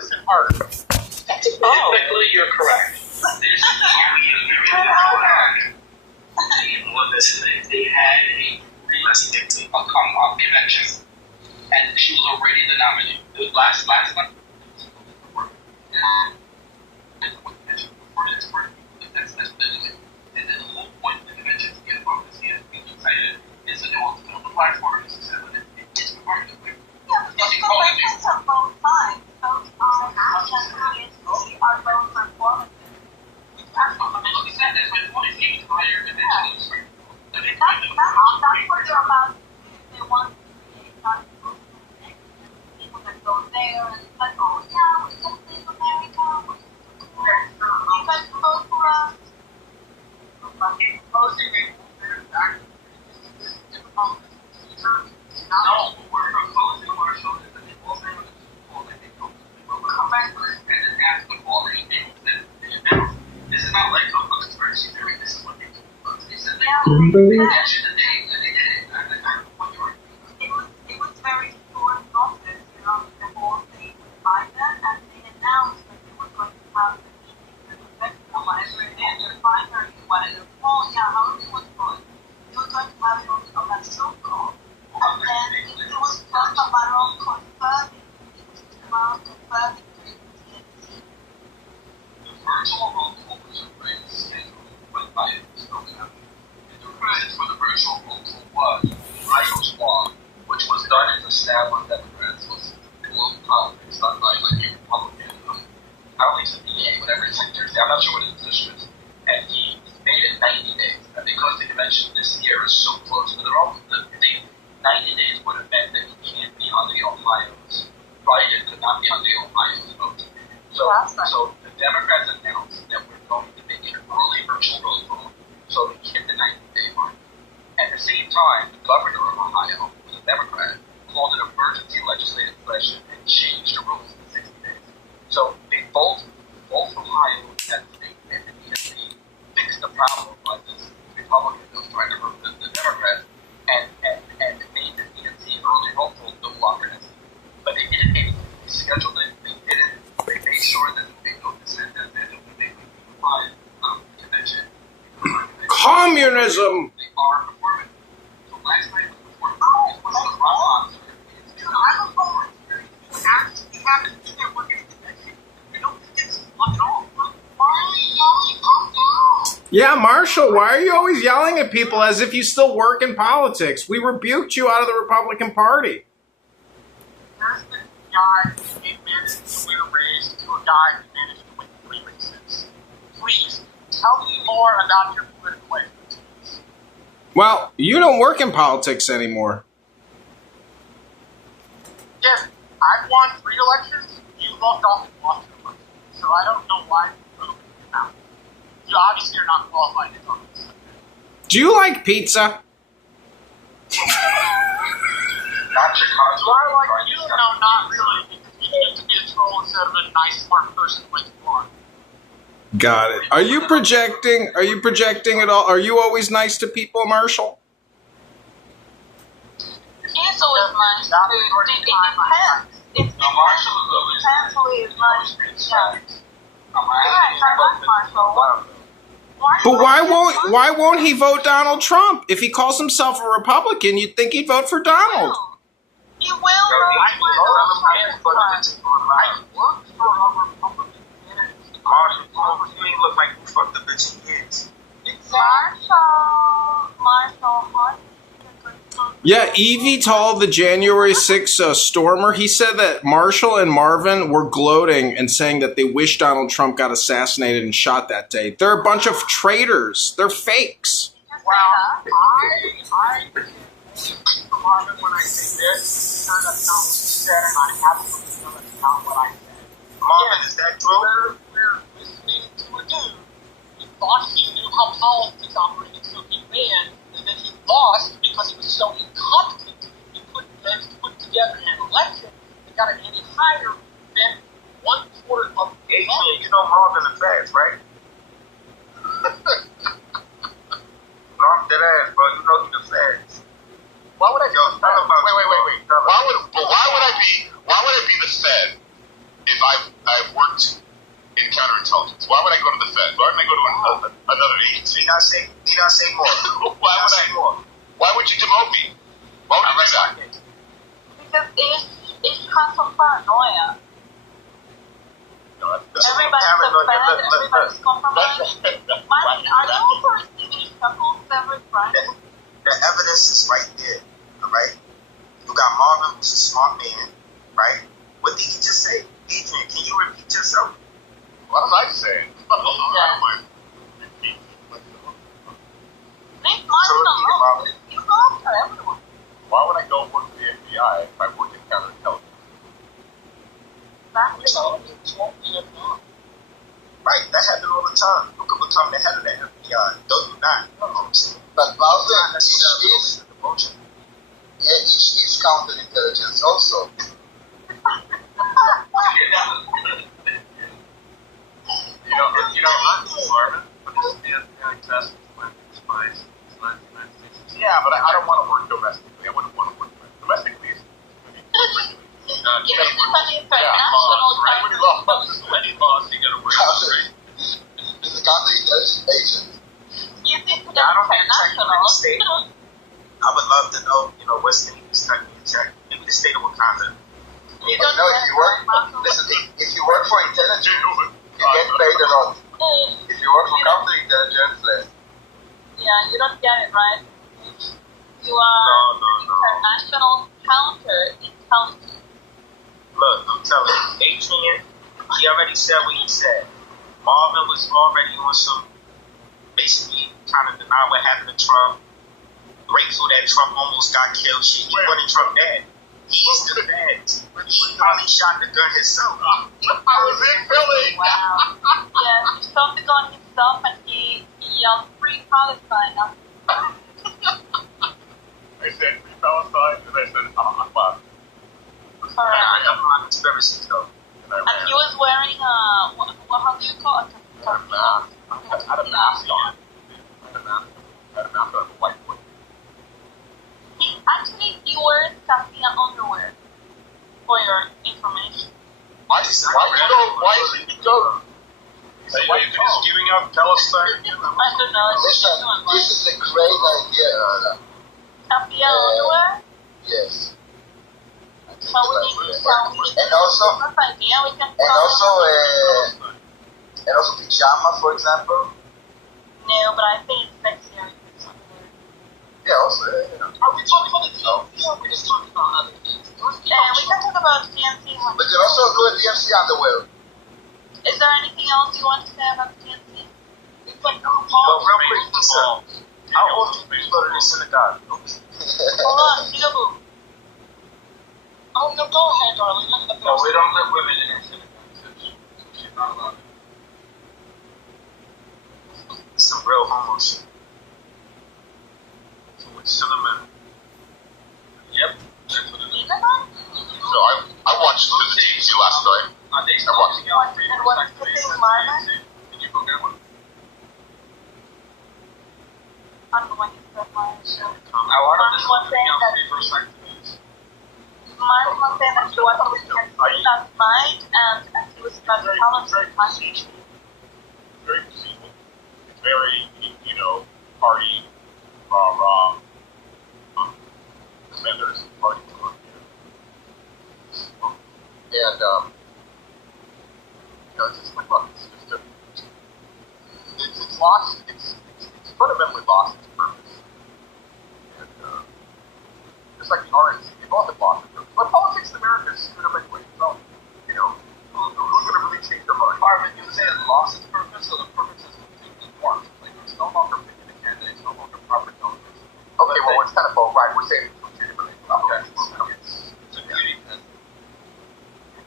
Lewis and Hart. Technically, you're correct. This Army is very important. They had a convention, and she was already the nominee. It was last month. And then the whole point of the convention is to get about this and be excited. Is that they want to build a platform and success with it. It's part of it. Yeah, but the conventions on both sides. Both are actions are both performances. That's what that's my point. You hire conventions. That's what they're about. They want to create people that go there and it's like, oh yeah, we can save America. You guys vote for us. No, we're proposing Marshall is that they all say what it's called, like they go correctly and then ask them all the things that they announce. This is not like a conspiracy theory, this is what they do. They said they mentioned the day that they did it. I don't know what you were thinking. It was very short notice, you know, the whole thing with Biden, and they announced that they were going to have the meeting with the festival, whatever it is, their primary, whatever. Oh yeah, how it was going. They were going to have it on a Zoom call. And then it was just a matter of confirming. It was just a matter of confirming to TNC. The virtual roll call was already scheduled when Biden was going to happen. And the reason for the virtual roll call was Iowa's law, which was done as a stab on Democrats, was global politics done by like a Republican, I don't think it's a DA, whatever his secretary is. I'm not sure what his position is. And he made it 90 days. And because the convention this year is so close to the 90 days would have meant that he can't be on the Ohio's. Biden could not be on the Ohio's vote. So the Democrats announced that we're going to make an early virtual roll call so we hit the 90-day mark. At the same time, the governor of Ohio, who was a Democrat, called an emergency legislative session and changed the rules in 60 days. So they both Ohio and the DNC fixed the problem by this Republican that was trying to hurt the Democrats and made the DNC early hopeful no longer necessary. But they didn't make it. They scheduled it. They made sure that they go to send that they would unified convention. Communism! They are performing. So last night was performing. It was the wrong answer. I don't know. What actually happened to their working convention? We don't think it's much at all. Why are you yelling? Calm down. Yeah, Marshall, why are you always yelling at people as if you still work in politics? We rebuked you out of the Republican Party. There's the guy who managed to win a race to a guy who managed to win 3 races. Please, tell me more about your political expertise. Well, you don't work in politics anymore. Yes, I've won 3 elections. You lost off and lost 2 elections. So I don't know why you voted out. You obviously are not qualified to talk about this. Do you like pizza? Not Chicago. Do I like you? No, not really. Because you need to be a troll instead of a nice, smart person like you are. Got it. Are you projecting? Are you projecting at all? Are you always nice to people, Marshall? He's always nice. It depends. It depends who is nice. Yeah. I like Marshall. But why won't he vote Donald Trump? If he calls himself a Republican, you'd think he'd vote for Donald. He will vote for Donald Trump. I worked for a Republican candidate. Marshall, you ain't look like who fucked the bitch he is. Marshall. Yeah, Evie told the January 6th stormer, he said that Marshall and Marvin were gloating and saying that they wish Donald Trump got assassinated and shot that day. They're a bunch of traitors. They're fakes. Well, I for Marvin when I say this, sure that's not what you said, and I have to know that's not what I said. Marvin, is that true? We're listening to a dude. He thought he knew how politics operated, so he ran, and then he lost because he was so incompetent. He couldn't then put together an election that got it any higher than 1/4 of the You know Marvin the Feds, right? No, I'm dead ass, bro. You know he the Feds. Why would I Yo, tell him about Wait. Why would I be the Fed if I I've worked in counterintelligence. Why would I go to the Fed? Why would I go to another agency? Need I say more? Why would I? Why would you demote me? Why would you do that? Because it comes from paranoia. Everybody's offended, everybody's compromised. Martin, are you also receiving shuffles every Friday? The evidence is right there, all right? You got Marvin, who's a smart man, right? What did he just say? Adrian, can you repeat yourself? What am I saying? I don't mind. Leave Martin alone. You go after everyone. Why would I go work for the FBI if I work in counterintelligence? Exactly. Right, that happens all the time. You could become the head of the FBI, though you're not. But Bowser is counterintelligence also. I'm Marvin, but this is the FBI test. Yeah, but I don't want to work domestically. I wouldn't want to work domestically. It is an international Right? When you lost any laws, you got to work. He's a counterintelligence agent. You think I don't think international. state. I would love to know, what state is stuck in check. Maybe the state of Wakanda. You But don't no, if you work, listen, if you work for intelligence, you get paid a lot. If you work for counterintelligence, less. Yeah, you don't get it, right? You are No. international counterintelligence. Look, I'm telling you, Adrian, he already said what he said. Marvin was already on some, basically trying to deny what happened to Trump. Grateful that Trump almost got killed. Shit, he wanted Trump dead. He's the feds. He probably shot the gun himself. I was in Philly. Wow. Yeah, he shot the gun himself and he yelled "Free Palestine." I said free Palestine, and I said Ahmad. Correct. I got my conspiracies though. And he was wearing how do you call it? I had a mask on. I had a mask on. White boy. He wears Safina underwear. For your information. Why did he go? Hey, why are you just giving up Palestine? I don't know. Listen, this is a great idea. Safina underwear. Yes. So we need to And also, idea we can and also pajama, for example. No, but I think it's sexier if it's underwear. Yeah, also. Are we talking about the DMC or are we just talking about other things? Yeah, we can talk about TNC. But you also do a DMC underwear. Is there anything else you want to say about TNC? It's like, But real quick, listen. How often do you go to the synagogue? Hold on, Digaboo. oh no, go ahead, darling. No, we don't let women in our synagogue. She's not allowed. Some real homo shit. So with cinnamon. Yep. That's what it is. So I watched the DMC last night. I think I watched. And what's the thing, Marvin? Can you go get one? I'm going to start my show. I want to One thing that Marvin was saying that he watched the TNC last night and he was about to tell us Very procedural. Very procedural. It's very, party, rah, commanders, party, and, it's just like, look, it's lost, it's fundamentally lost its purpose. And, just like the RNC, they've all been lost its purpose. But politics in America is screwed up anyway, so, who's going to really change their mind? Marvin, you say it lost its purpose, so the purpose is completely warped. Like, it's no longer picking a candidate, it's no longer proper television. Okay, well, it's kind of both, right? We're saying two different things. Okay. It's a beauty pageant.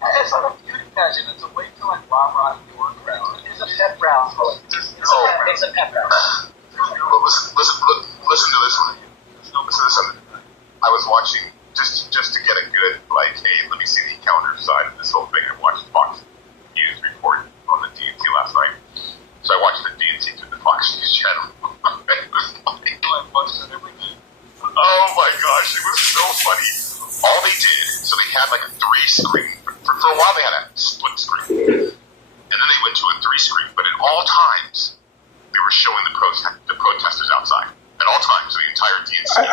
It's not a beauty pageant, it's a way to like rah-rah your crowd. It's a pep rally. It's a pep rally. But listen to this one. Listen to this one. I was watching just to get a good hey, let me see the counter side of this whole thing. I watched Fox News report on the DNC last night. So I watched the DNC through the Fox News channel. It was funny. Oh my gosh, it was so funny. All they did, so they had like a 3-screen. For a while they had a split screen.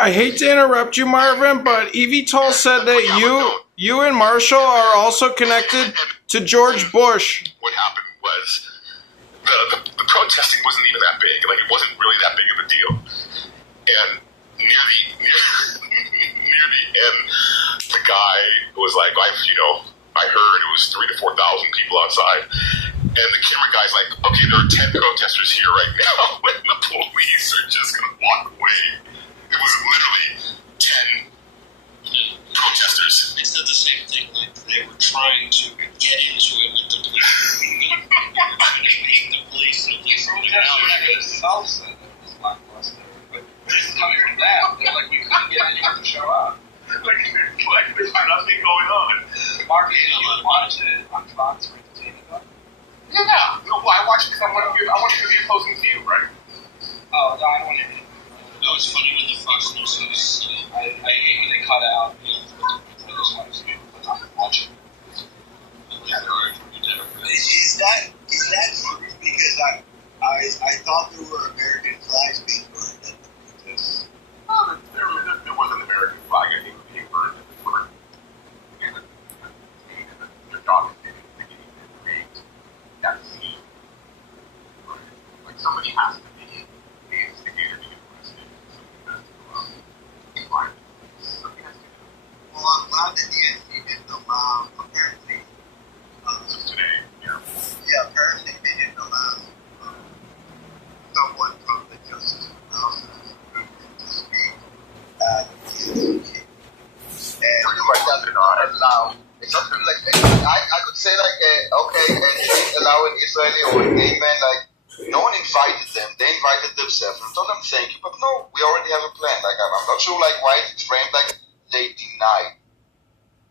I hate to interrupt you, Marvin, but Evital said that you and Marshall are also connected to George Bush. What happened was the protesting wasn't even that big. Like, it wasn't really that big of a deal. And near the end, the guy was like, I heard it was 3,000 to 4,000 people outside. And the camera guy's like, okay, there are 10 protesters here right now, and the police are just going to walk away. It was literally 10 protesters. They said the same thing, like they were trying to get into it with the police. The police themselves said it was lackluster. But coming from that, they're like, we couldn't get anyone to show up. Like there's nothing going on. Mark, did you watch it on Fox for entertainment? Yeah. No, well, I watched it because I want to be opposing view, right? Oh, no, I don't want to. That was funny when the Fox News was. I hate when they cut out. I just want to see what's on watching. Is that true? Because I thought there were American flags being burned at the protests. No, there was an American flag I think being burned at the Twitter. They're documenting the create that scene. Like somebody has to be the instigator to get arrested. Something has to do. Well, I'm glad that the NC didn't allow, apparently, Today, yeah. yeah, apparently they didn't allow someone from the Justice Analysis movement to speak at the NC. And They're not allowed. it's not like, I could say like, okay, and they allow an Israeli or a gay man, like, no one invited them, they invited themselves, and told them thank you, but no, we already have a plan. Like, I'm not sure like why it's framed like they denied.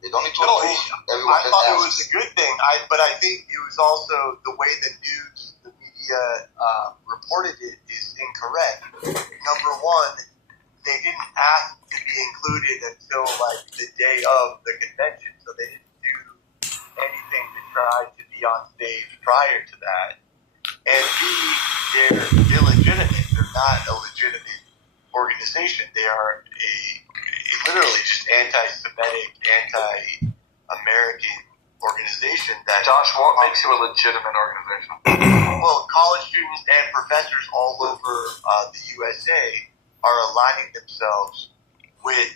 They don't need to approve everyone I that thought it asks. was a good thing. But I think it was also the way the media reported it is incorrect. Number one, they didn't ask to be included until like the day of the convention, so they didn't do anything to try to be on stage prior to that. And B, they're illegitimate. They're not a legitimate organization. They are a literally just anti-Semitic, anti-American organization that... Josh, what makes you a legitimate organization? Well, college students and professors all over the USA are aligning themselves with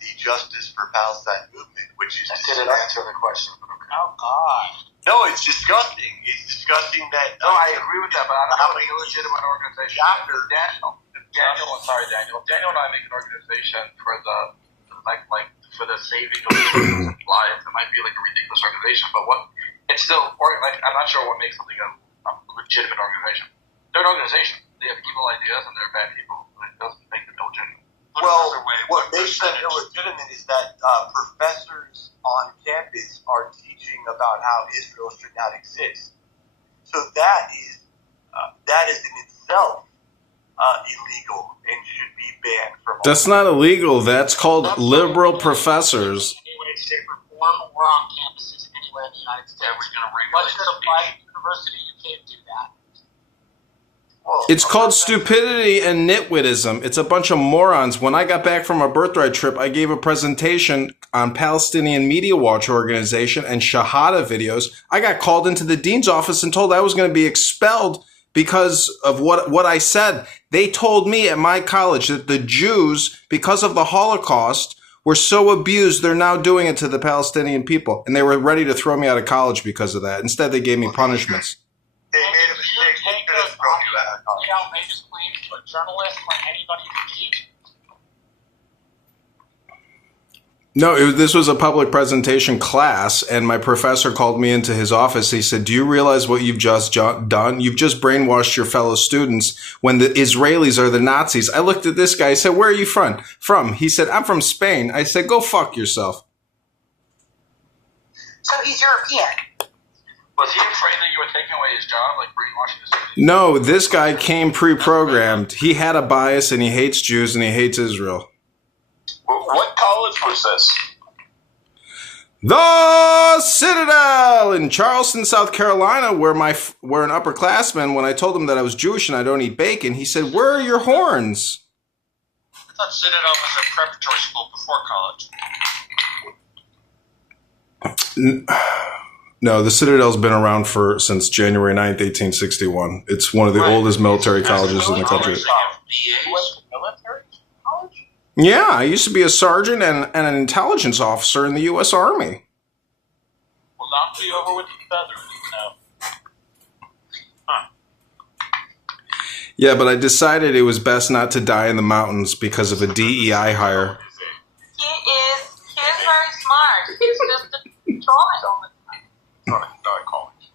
the Justice for Palestine movement, which is... That didn't answer the question. Oh, God. No, it's disgusting. It's disgusting that... No, I agree with that, but I don't have a legitimate organization. After Daniel and I make an organization for the for the saving of lives. It might be like a ridiculous organization, but it's still like I'm not sure what makes something a legitimate organization. They're an organization. They have evil ideas and they're bad people. But it doesn't make them illegitimate. Well, what makes them illegitimate is that professors on campus are teaching about how Israel should not exist. So that is in itself illegal and should be banned from. That's not illegal. That's called liberal professors. Any way, shape, or form, or on campuses anywhere in the United States. Yeah, we're going to Unless regulate you're at a private university, you can't do that. Well, It's called stupidity and nitwittism. It's a bunch of morons. When I got back from a birthright trip, I gave a presentation on Palestinian Media Watch organization and Shahada videos. I got called into the dean's office and told I was going to be expelled because of what I said. They told me at my college that the Jews, because of the Holocaust, were so abused, they're now doing it to the Palestinian people. And they were ready to throw me out of college because of that. Instead, they gave me punishments. they made a mistake. They could have thrown you out of college. Outrageous claims to a journalist or anybody who teach. No, this was a public presentation class, and my professor called me into his office. He said, do you realize what you've just done? You've just brainwashed your fellow students when the Israelis are the Nazis. I looked at this guy. I said, where are you from? He said, I'm from Spain. I said, go fuck yourself. So he's European. Was he afraid that you were taking away his job, like brainwashing the students? No, this guy came pre-programmed. He had a bias, and he hates Jews, and he hates Israel. What college was this? The Citadel in Charleston, South Carolina, where an upperclassman, when I told him that I was Jewish and I don't eat bacon, he said, where are your horns? thought Citadel was a preparatory school before college. No, the Citadel's been around since January 9th, 1861. It's one of the oldest military colleges in the country. They have BAs. Military college? Yeah, I used to be a sergeant and an intelligence officer in the U.S. Army. Will not be over with the feathers. No. Yeah, but I decided it was best not to die in the mountains because of a DEI hire. He's very smart. He's just trolling all the time. Not a college.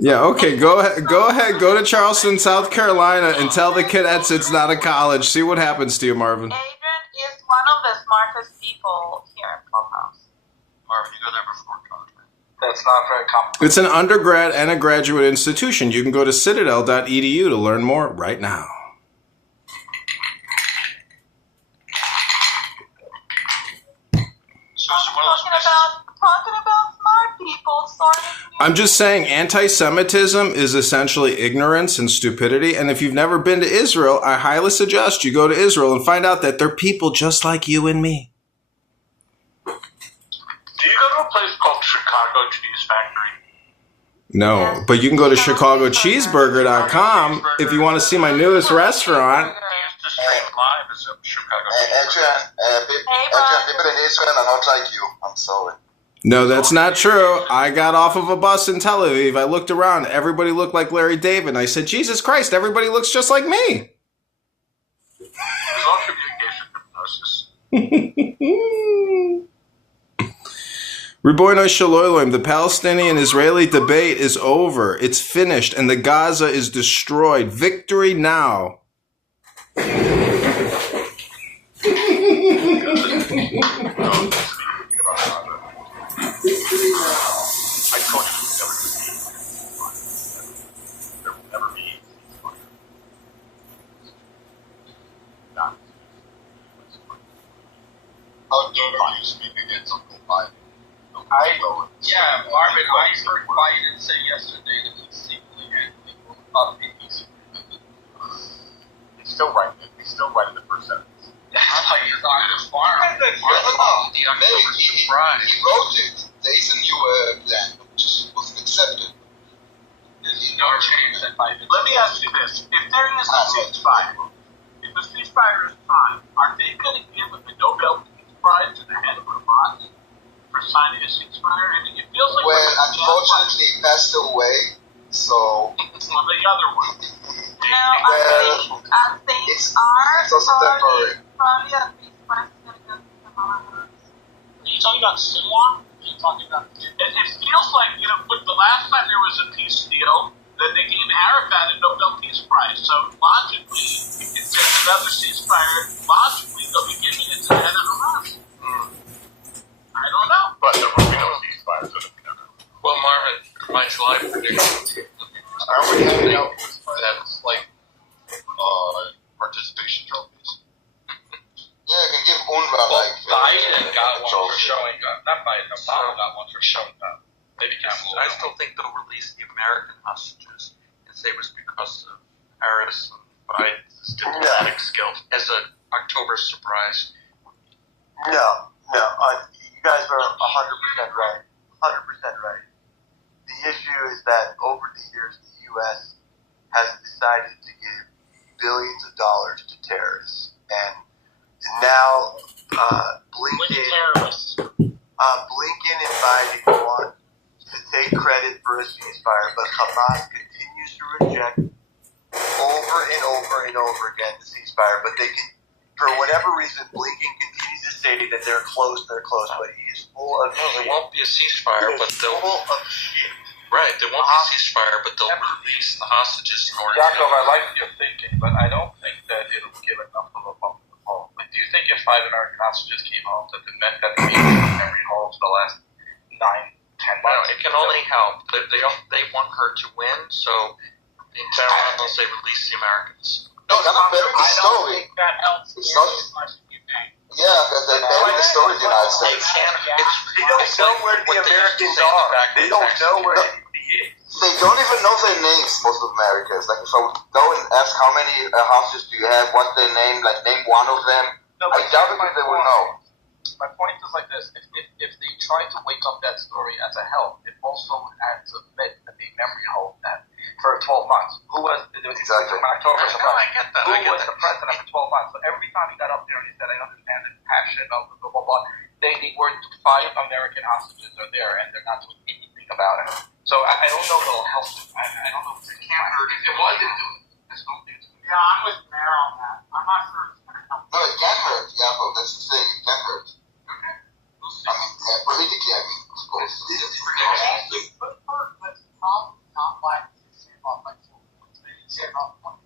Yeah, okay, go ahead, go to Charleston, South Carolina, and tell the cadets it's not a college. See what happens to you, Marvin. Adrian is one of the smartest people here in Clubhouse. Marvin, you go there before college, man. That's not very complicated. It's an undergrad and a graduate institution. You can go to citadel.edu to learn more right now. So it's one of those places. Talking about smart people, I'm just saying anti-Semitism is essentially ignorance and stupidity. And if you've never been to Israel, I highly suggest you go to Israel and find out that they're people just like you and me. Do you go to a place called Chicago Cheese Factory? No, but you can go to chicagocheeseburger.com if you want to see my newest restaurant. They used to stream live as a Chicago. People in Israel are not like you. I'm sorry. No, that's not true. I got off of a bus in Tel Aviv. I looked around. Everybody looked like Larry David. And I said, Jesus Christ, everybody looks just like me. It's all communication hypnosis. Ribono Shel Olam, the Palestinian-Israeli debate is over. It's finished, and the Gaza is destroyed. Victory now. I told you there will never be How dare you speak against Uncle Biden? Yeah, Marvin, I heard Biden say yesterday that he's secretly handling about the peace agreement. He's still right. He's still right in the first sentence. That's how you thought it was far. He wrote it. There is a new plan, but just wasn't accepted. There's no change that Biden. Let me ask you this. If there is a ceasefire, if a ceasefire is signed, are they going to give the Nobel Peace Prize to the head of Hamas for signing a ceasefire? I mean, it feels like... Well, unfortunately, he passed away, so... Well, the other one. I think it's also temporary. probably at least President Kamala. Are you talking about Sinwar? Are you talking about... It feels like, with the last time there was a peace deal, then they gave Arafat a Nobel Peace Prize. So logically, if there's another ceasefire, logically they'll be giving it to the head of Hamas. I don't know. But there will be no ceasefire, so there will be no. Well, Marvin, my July prediction. Are we handing out That's like participation trophies. Yeah, I can give UNRWA like... Biden got one for showing up. Not Biden, Obama got one for showing up. Maybe Kamala. I still think they'll release the American hostages and say it was because of Harris and Biden's diplomatic skills as an October surprise. No. You guys are 100% right. 100% right. The issue is that over the years, the U.S. has decided to give billions of dollars to terrorists. And now Blinken and Biden want to take credit for a ceasefire, but Hamas continues to reject over and over and over again the ceasefire. But they can, for whatever reason, Blinken continues to say that they're close, but he's full of No, there won't be a ceasefire, but they'll... full of shit. Right, there won't be a ceasefire, but they'll release the hostages in order Jacob, I like your thinking, but I don't think that it'll give enough of a bump to the home. Like, do you think if 5 American hostages came home, that it meant that the media in every home for the last 9, 10 No, months? it can only help. They want her to win, so in Tehran they'll say release the Americans. No, kind of better the I don't story. think that helps It's nearly not- as much as you think. Yeah, because they're better the story in the United They States. can't. They don't know where the Americans are. They don't know where anybody is. They don't even know their names, most of Americans. Like, if I would go and ask how many hostages do you have, what's their name, like, name one of them, No, I doubt if they will know. My point is like this: if they try to wake up that story as a help, it also had to admit that they memory hold that for 12 months. Who was Exactly. October? I get that. Who I get was that. the president for 12 months? So every time he got up there and he said, "I understand the passion of the blah blah blah," they were 5 American hostages are there and they're not doing anything about it. So I don't know if it'll help them. I don't know if it can't hurt. If it wasn't doing it, I just don't think it's going to. Yeah, I'm with Mayor on that. I'm not sure it's going to help. No, it can hurt. Yeah, but that's the thing. It can hurt. Okay. We'll see. I mean, politically, I mean, of course. But the problem is not like you say about like 4 points, but you say about 1.5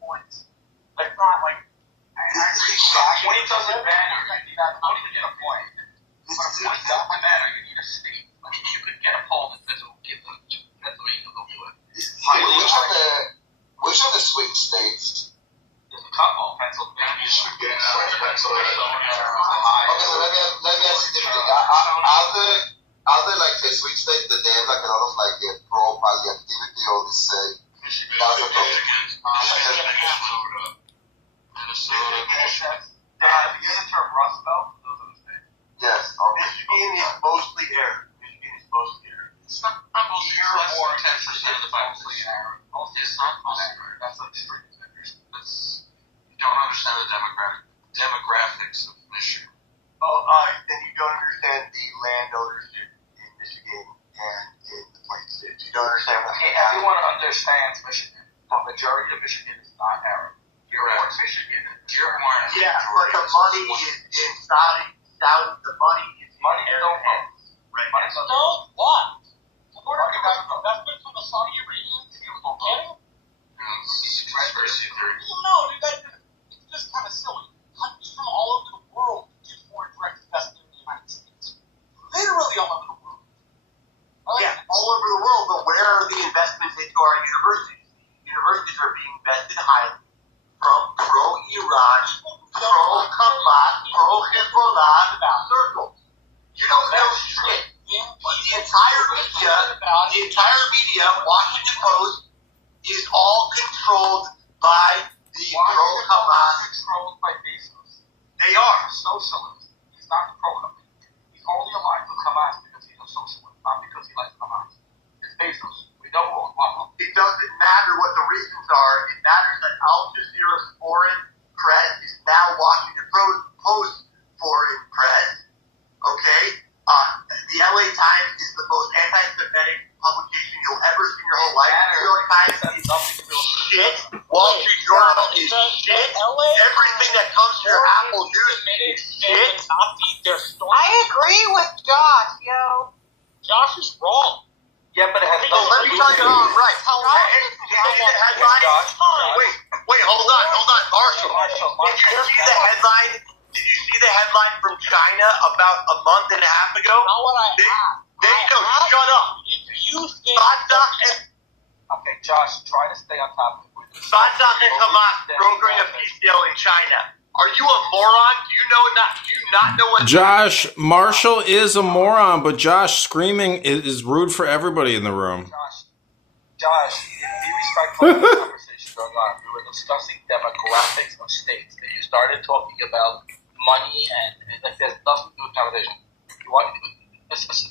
points. Like, it's not like When it doesn't matter, you don't even get a point. But when it doesn't matter, you need a state. Like, you could get a poll that says it will give them. That's the way you will do it. Which of the swing states? There's a couple, Pennsylvania, Michigan, Okay, so let me ask you differently. Are there like the swing states that they have like a lot of like pro-Mali activity or this Minnesota. you use the term Rust Belt, those are the states. Yes. Michigan is mostly arid. It's not almost You're less more than 10% of the population. It's not average. That's like street vendors. You don't understand the demographics of Michigan. Then you don't understand the land ownership in Michigan and in the Plain States. You don't understand what's Okay, happening. everyone understands Michigan. The majority of Michigan is not Arab. You're more Michigan. You're more in Yeah, but the money is in Saudi. The money is Money don't know. Right. Money don't know. So what? We're talking about investment from the Saudi Arabians here with Organic? conspiracy theory. No, dude, it's just kind of silly. Countries from all over the world do foreign direct investment in the United States. Literally all over the world. Yeah, all over the world, but where are the investments into our universities? Universities are being invested highly from pro-Iran, pro-Hamas, pro-Hezbollah circles. You don't know shit. The entire media, Washington Post, is all controlled by the pro-Hamas. Controlled by Bezos. They are. Socialist. He's not pro-Hamas. He's only aligned with Hamas because he's a socialist, not because he likes Hamas. It's Bezos. We know who. It doesn't matter what the reasons are. It matters that Al Jazeera's foreign press is now Washington Post foreign press. Okay? The LA Times is the most anti-Semitic publication you'll ever see in your whole life. New York Times is shit. Wall Street Journal is shit. Everything that comes to your Apple News is shit. I agree with Josh, yo. Josh is wrong. Yeah, but it has Oh, let me tell you how I'm right. Did you see the headline? Wait, hold on, Marshall. Did you see the headline? Did you see the headline from China about a month and a half ago? Not what I have. Shut up. You think Okay, Josh, try to stay on top of it. Fatah and Hamas brokering a peace deal in China. Are you a moron? Do you not know what? Josh, Marshall is a moron, but Josh screaming is rude for everybody in the room. Josh, be respectful of the conversation going on. We were discussing demographics of states. And you started talking about money and like there's nothing to do with conversation.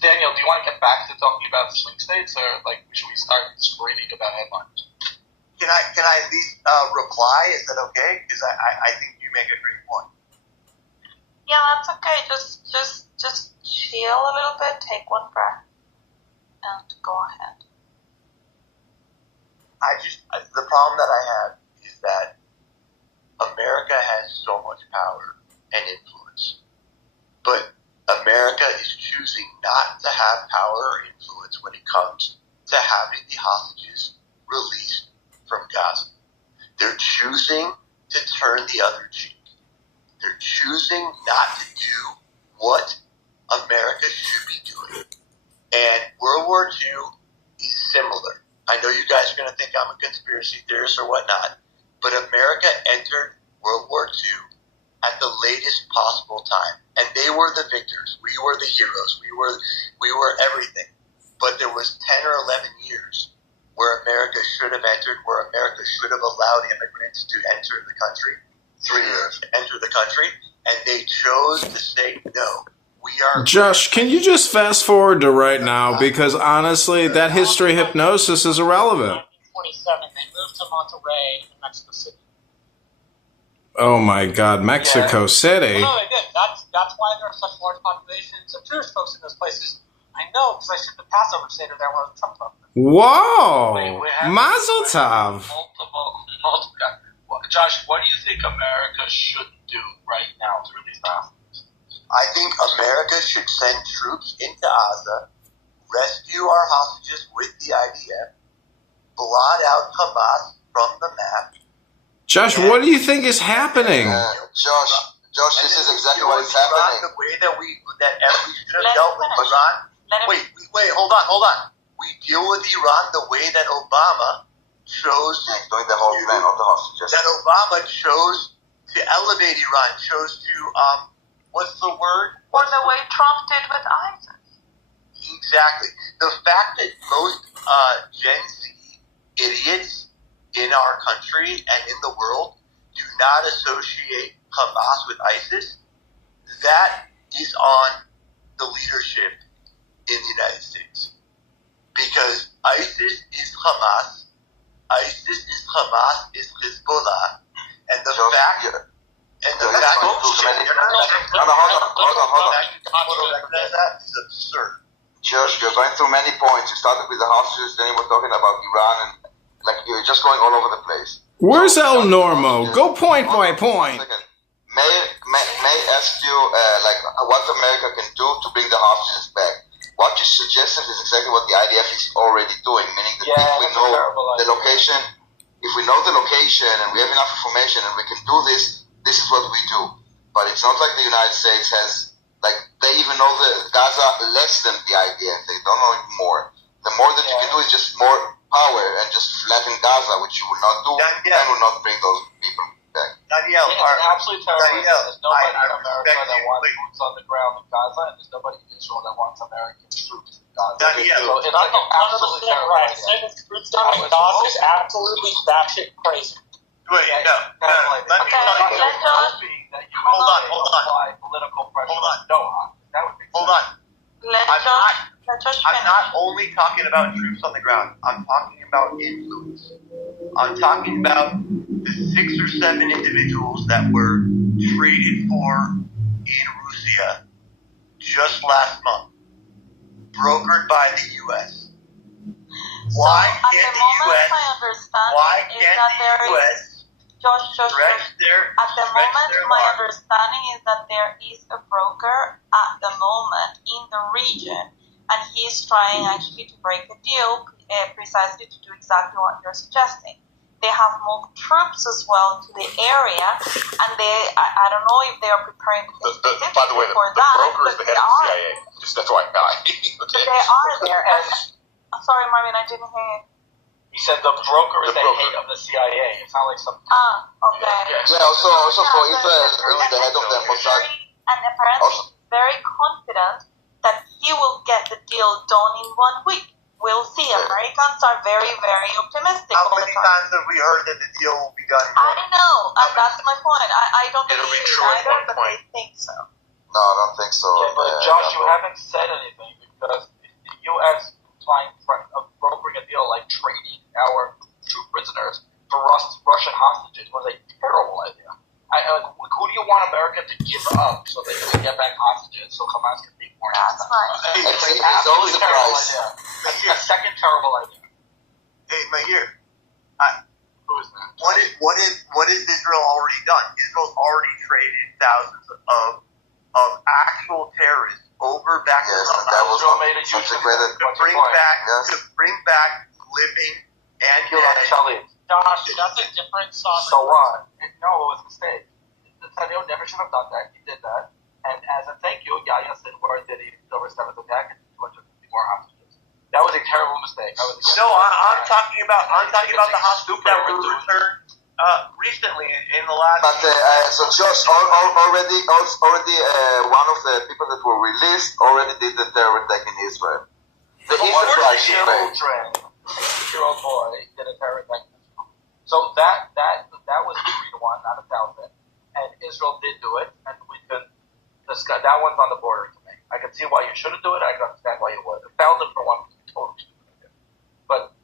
Daniel, do you want to get back to talking about swing states, or like should we start screaming about headlines? Can I at least reply? Is that okay? Because I think you make a great point. Yeah, that's okay. Just chill a little bit, take one breath, and go ahead. The problem that I have is that America has so much power and influence, but America is choosing not to have power or influence when it comes to having the hostages released from Gaza. They're choosing to turn the other cheek. They're choosing not to do what America should be doing. And World War II is similar. I know you guys are going to think I'm a conspiracy theorist or whatnot, but America entered World War II at the latest possible time. And they were the victors. We were the heroes. We were everything. but there was 10 or 11 years where America should have entered, where America should have allowed immigrants to enter the country. 3 years. Enter the country, and they chose to say no. We are. Josh, can you just fast forward to right now? Because honestly, that history hypnosis is irrelevant. 1927, they moved to Monterrey in Mexico City. Oh my God, Mexico City. No, they did. That's why there are such large populations of Jewish folks in those places. I know because I shipped the Passover Seder there when I was Trump government. Whoa, Mazel Tov. Multiple. Josh, what do you think America should do right now to release the hostages? I think America should send troops into Gaza, rescue our hostages with the IDF, blot out Hamas from the map. Josh, what do you think is happening? Josh, this is exactly what is happening. The way that we should have dealt with Iran. Wait, hold on. We deal with Iran the way that Obama chose. Doing the whole plan of the hostages. That Obama chose to elevate Iran, chose to what's the word? Or the way Trump did with ISIS. Exactly. The fact that most Gen Z idiots in our country and in the world do not associate Hamas with ISIS, that is on the leadership in the United States. Because ISIS is Hamas, ISIS is Hamas, is Hezbollah, and the fact... And the fact that is absurd. Josh, you're going through many points. You started with the hostages, then you were talking about Iran, and like you're just going all over the place. Where's El Normo? Go point by point. May ask you what America can do to bring the hostages back. What you suggested is exactly what the IDF is already doing, meaning that if we know the location, and we have enough information and we can do this, this is what we do. But it's not like the United States has, they even know the Gaza less than the IDF. They don't know it more. The more that you can do is just more power and just flatten Gaza, which you will not do, and will not bring those people back. Danielle, it's an absolute terrorist. There's nobody in America that wants boots on the ground in Gaza, and there's nobody in Israel that wants American troops in Gaza. Danielle, so it's like an absolute terrorist. Right. Sending troops down in Gaza is absolutely batshit crazy. Wait, no. Let me tell you. Hold on. Political pressure. Hold on. I'm not only talking about troops on the ground. I'm talking about influence. I'm talking about the 6 or 7 individuals that were traded for in Russia just last month, brokered by the U.S. Why can't the U.S. Josh, at the moment, my understanding is that there is a broker at the moment in the region, and he is trying actually to break the deal precisely to do exactly what you're suggesting. They have moved troops as well to the area, and I don't know if they are preparing specifically by the way, for the that, broker is the head of the CIA. Just that's why. Okay. They are there. Sorry, Marvin, I didn't hear you. He said the broker is the head of the CIA. It's not like some. Okay. Yeah, also for Israel, really the head of the Mossad. And apparently he's very confident that he will get the deal done in 1 week. We'll see. Americans are very, very optimistic. How many times have we heard that the deal will be done in 1 week? I know, and that's my point. I don't It'll believe be it true at either, one but point. I think so. No, I don't think so. Yeah, but Josh, you haven't said anything because the U.S. brokering a deal like trading our troop prisoners for Russian hostages was a terrible idea. Who do you want America to give up so they can get back hostages so Hamas can take more That's right. It's always a price. That's the second terrible idea. Hey, Mahir, Who is that? what has Israel already done? Israel's already traded thousands of actual terrorists over back to Hamas. That was something to bring back living and dead. Josh, that's a different sovereign. So what? No, it was a mistake. Netanyahu never should have done that. He did that. And as a thank you, Yahya Sinwar did a October 7th attack and 250 more hostages. That was a terrible mistake. No, I'm talking about the hostages that were returned recently in the last. But so Josh already one of the people that were released already did the terror attack in Israel. The Enterprise ship, man. 8-year-old boy did a terrorist act. So that was 3-1, not 1,000. And Israel did do it, and we can discuss. That one's on the border to me. I can see why you shouldn't do it. I can understand why you would. 1,000 for one would be totally stupid. But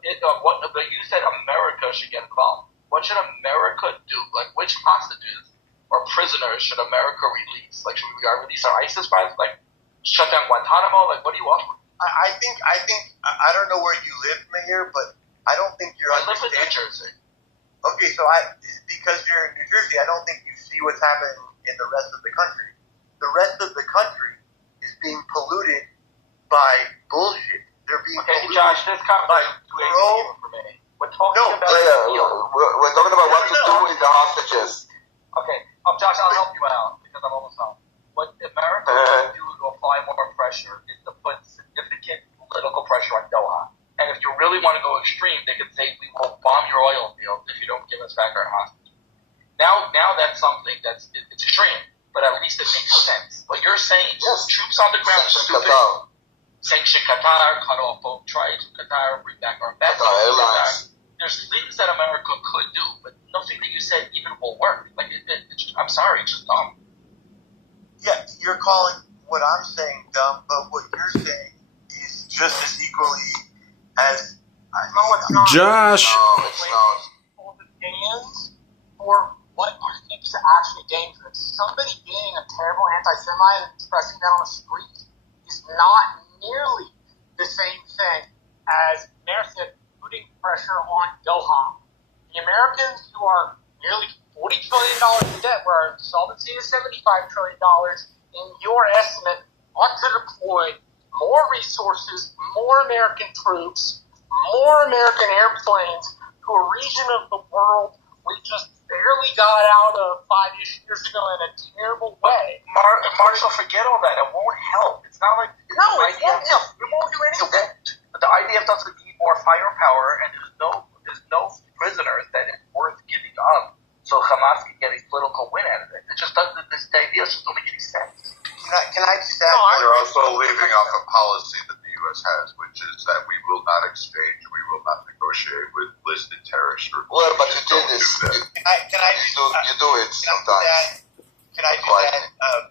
you said America should get involved. What should America do? Like, which hostages or prisoners should America release? Like, should we release our ISIS fighters? Like, shut down Guantanamo? Like, what do you offer? I think I don't know where you live, Mayor, but I don't think you're I live in New Jersey. Okay, so because you're in New Jersey, I don't think you see what's happening in the rest of the country. The rest of the country is being polluted by bullshit. They're being polluted Josh, this comes by too easy for me. We're talking about we're talking about what to do with the hostages. Okay, Josh, I'll help you out because I'm almost home. What America can do to apply more pressure is to put significant political pressure on Doha. And if you really want to go extreme, they could say, we will bomb your oil fields if you don't give us back our hostages. Now that's something it's extreme, but at least it makes sense. What you're saying is troops on the ground, stupid. Sanction Qatar, cut off both tribes in Qatar, bring back our ambassadors. There's things that America could do, but nothing that you said even will work. Like, I'm sorry, it's just dumb. Yeah, you're calling what I'm saying dumb, but what you're saying is just as equally as... No, it's not. Josh. No, it's not. For the fans, for what I think is actually dangerous. Somebody being a terrible anti-Semite and expressing that on the street is not nearly the same thing as Mayor said, putting pressure on Doha. The Americans who are nearly $40 trillion in debt, where our solvency is $75 trillion, in your estimate, ought to deploy more resources, more American troops, more American airplanes to a region of the world we just barely got out of 5-ish years ago in a terrible way. Marshall, forget all that. It won't help. It's not like... No, it won't help. It won't do anything. The IDF doesn't need more firepower, and there's no prisoners that it's worth giving up so Hamas can get a political win out of it. It just doesn't... The idea just doesn't make any sense. Can I just add... You're also leaving off a policy that the U.S. has, which is that we will not exchange, we will not negotiate with listed terrorist groups. Well, but you did this. You do it sometimes. Can I just add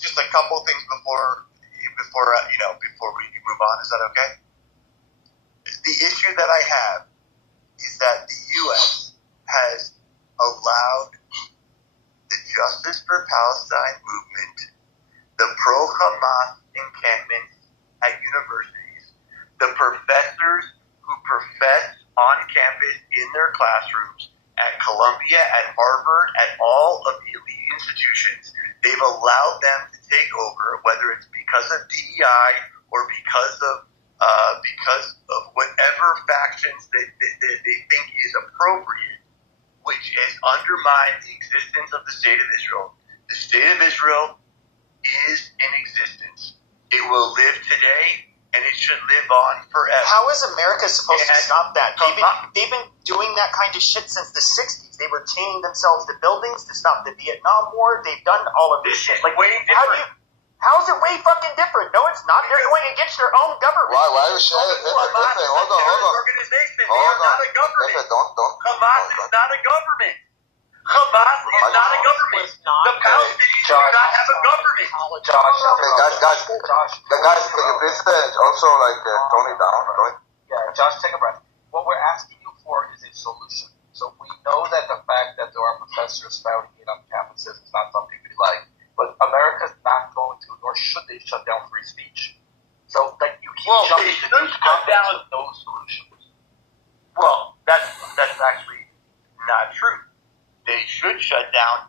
just a couple things before we move on? Is that okay? The issue that I have is that the U.S. has allowed the Justice for Palestine movement, the pro-Hamas encampments at universities, the professors who profess on campus in their classrooms at Columbia, at Harvard, at all of the elite institutions. They've allowed them to take over, whether it's because of DEI or because of whatever factions that they think is appropriate, which has undermined the existence of the State of Israel. The State of Israel is in existence. It will live today, and it should live on forever. How is America supposed to stop that? They've been doing that kind of shit since the 60s. They were chaining themselves to buildings to stop the Vietnam War. They've done all of this shit. Like, way different. How is it way fucking different? No, it's not. They're going against their own government. Why are you saying it? Hold on. Organization. They are not a government. Don't. Hamas is not a government. Hamas is not a government. The Palestinians do not have a government. Josh, guys, can you please also tone it down? Yeah, Josh, take a breath. What we're asking you for is a solution. So we know that the fact that there are professors spouting it on campuses is not something we like. But America's not going to, nor should they, shut down free speech. So, you keep jumping to these comments with no solutions. Well, that's actually not true. They should shut down